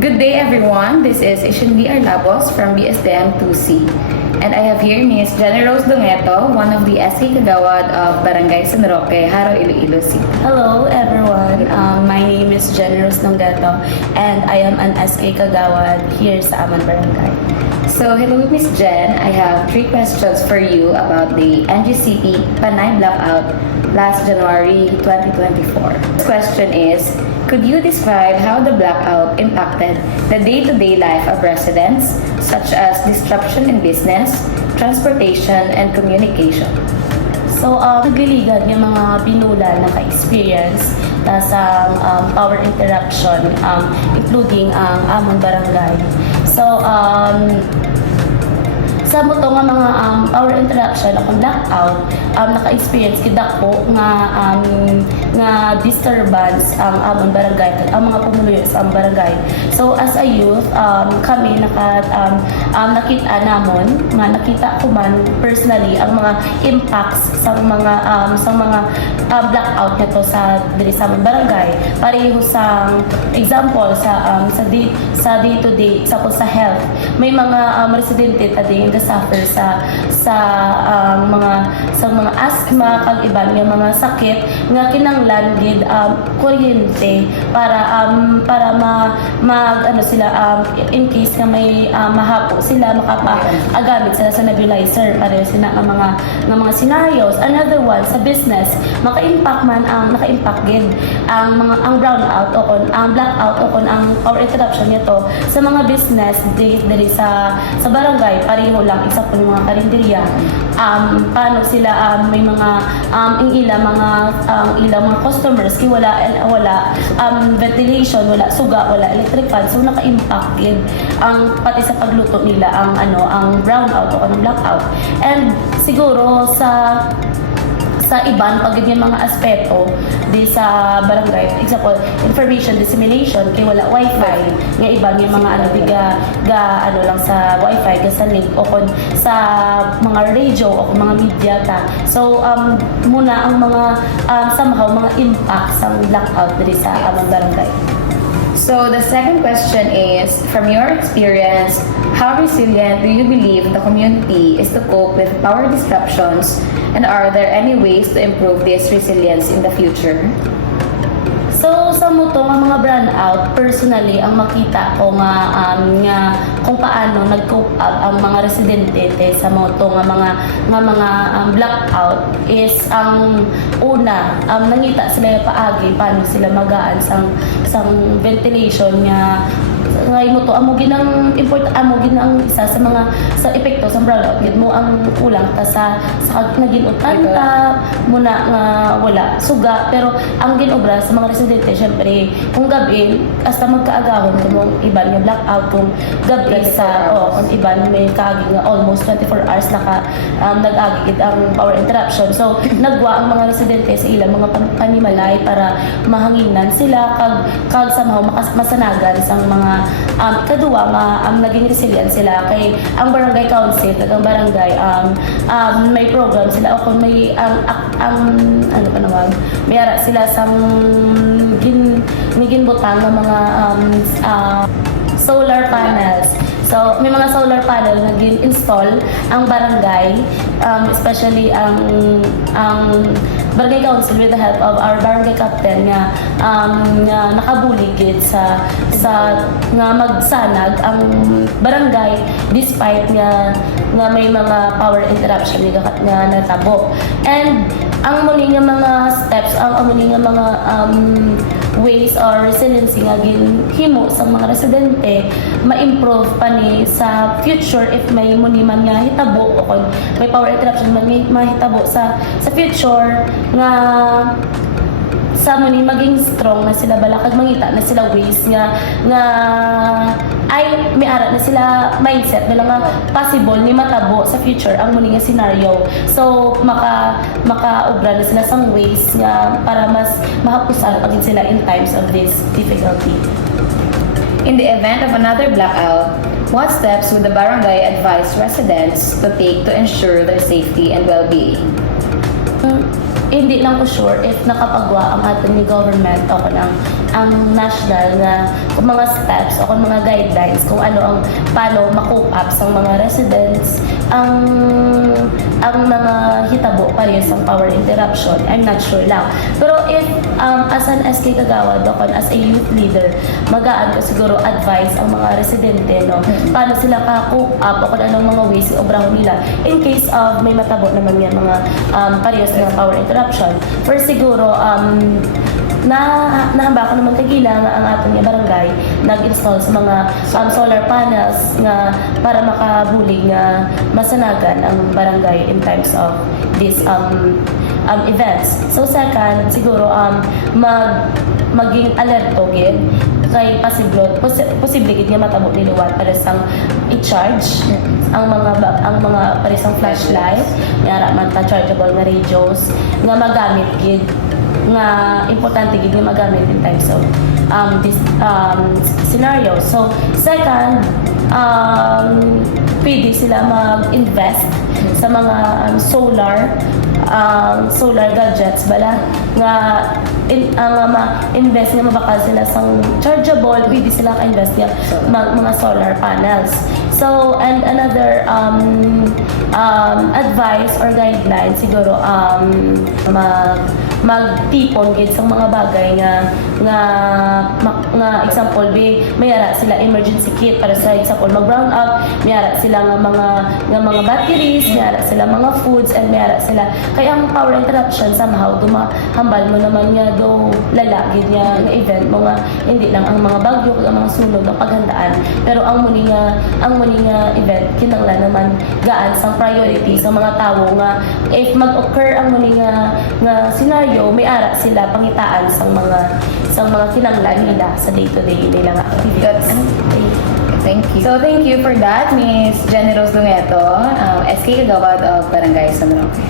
Good day, everyone. This is Ishinbi Arlabos from BSDM 2C. And I have here Ms. Jenny Rose Dongeto, one of the SK Kagawad of Barangay San Roque, Haro, Iloilo City. Hello everyone, my name is Jenny Rose Dongeto and I am an SK Kagawad here sa Aman Barangay. So, hello, Ms. Jen. I have 3 questions for you about the NGCP Panay Blackout last January 2024. This question is, could you describe how the blackout impacted the day-to-day life of residents, such as disruption in business, transportation, and communication? So, nagliligan yung mga pinula na ka-experience sa power interruption, including ang Amon Barangay. So, sa mo to nga mga power interruption akong blackout, naka-experience kita ko nga disturbance ang among barangay, ang mga pumuluyo sa among barangay. So as a youth, kami nakita namon, nakita ko man personally ang mga impacts sa mga blackout nito sa diri sa among barangay. Pareho sa example sa day to day sa health. May mga residente ta din suffer sa mga asthma kag iban nga mga sakit nga kinahanglan gid kuryente para sila in case nga may mahapo sila makapagamit sila sa nebulizer para sila nga mga scenarios. Another one sa business, naka-impact gid ang brownout o ang blackout o ang power interruption nito sa mga business diri sa barangay. Pareho lang isa po yung mga karinderya, paano sila may mga ilang mga customers wala ventilation, wala suga, wala electric fan, so naka-impact din ang pati sa pagluto nila ang brownout o ang blackout. And siguro sa iban pag yung mga aspeto di sa barangay, example information dissemination kay wala wifi nga iban yung mga lang sa wifi sa link o kon sa mga radio o mga media ta. So muna ang mga somehow mga impact sa blackout diri sa among barangay. So, the second question is, from your experience, how resilient do you believe the community is to cope with power disruptions, and are there any ways to improve this resilience in the future? So sa mo to nga mga brownout, personally ang makita ko nga kung paano nag-cope up ang mga residente sa mo to nga mga blackout is ang una nangita sila paagi paano sila magaan sang ventilation nga imo to amo ginang isa sa mga sa epekto sa brownout gid mo ang kulang ta sa naginutan ta muna nga wala suga, pero ang ginobra sa mga residente syempre kung gabi hasta magkaagahon kung iban nga blackout kung gabi kung iban may kaagi nga almost 24 hours nag-agi ang power interruption. So nagwa ang mga residente sa ilang mga panimalay para mahanginan sila kag somehow masanagan sang mga kadua naging resilient sila kay ang barangay council ang barangay may program sila o kung may may ara sila sang ginbutang ng mga solar panels. So, may mga solar panel na install ang barangay, especially ang barangay council with the help of our barangay captain nga nakabuligid sa nga magsanag ang barangay despite nga may mga power interruption nga natabo. And ang muli nga mga steps, ang muli nga mga ways or resiliency nga ginhimo sa mga residente ma-improve pa ni sa future if may muni man nga hitabo o kung may power interruption man may mahitabo sa future nga sa muni maging strong na sila balakag mangita na sila ways nga ay may ara na sila mindset nila nga possible ni matabo sa future ang muni nga scenario. So maka-obra na sila sang ways nga para mas mahapusan pagin sila in times of this difficulty. In the event of another blackout, what steps would the barangay advise residents to take to ensure their safety and well-being? Hindi lang ko sure if nakapagwa ang ating government o ng national na kung mga steps o kung mga guidelines kung ano ang paano ma-cope up sa mga residents ang mga hitabo parehas ang power interruption. I'm not sure lang. Pero if as an SK Kagawad o as a youth leader, magaan ko siguro advise ang mga residente no paano sila ka-cope up o kung anong mga ways obrahon nila in case of may matabo naman yan mga parehas na power interruption. First siguro nahamba ko naman kagila nga ang atong barangay nag-install sa mga solar panels nga para makabulig nga masanagan ang barangay in times of these events. So second, siguro maging alerto gid kay posible gid nga matabo ni luwat para sang i-charge ang mga parisang flashlight yara man ta chargeable nga radios nga magamit gid nga importante gid nga magamit in times of this scenario. So second, pwede sila mag-invest sa mga solar gadgets bala nga ma-invest nga mabakal sila sa chargeable, pwede sila ka-invest nga mga solar panels. So, and another advice or guideline siguro magtipon gid sa mga bagay nga example may ara sila emergency kit para sa example mag brown out, may ara sila nga mga batteries, may ara sila mga foods, and may ara sila kaya ang power interruption somehow dumahambal mo naman nga do lala gid nga event mo nga hindi lang ang mga bagyo ug ang mga sunog ng paghandaan pero ang muni nga event kinanglan naman gaan sang priority sa mga tawo nga if mag-occur ang muni nga scenario may ara sila pangitaan sang mga kinanglan nila sa day-to-day nila nga activities. Thank you. So, thank you for that, Miss Jenny Rose Lungeto, SK Kagawad of Barangay San Roque.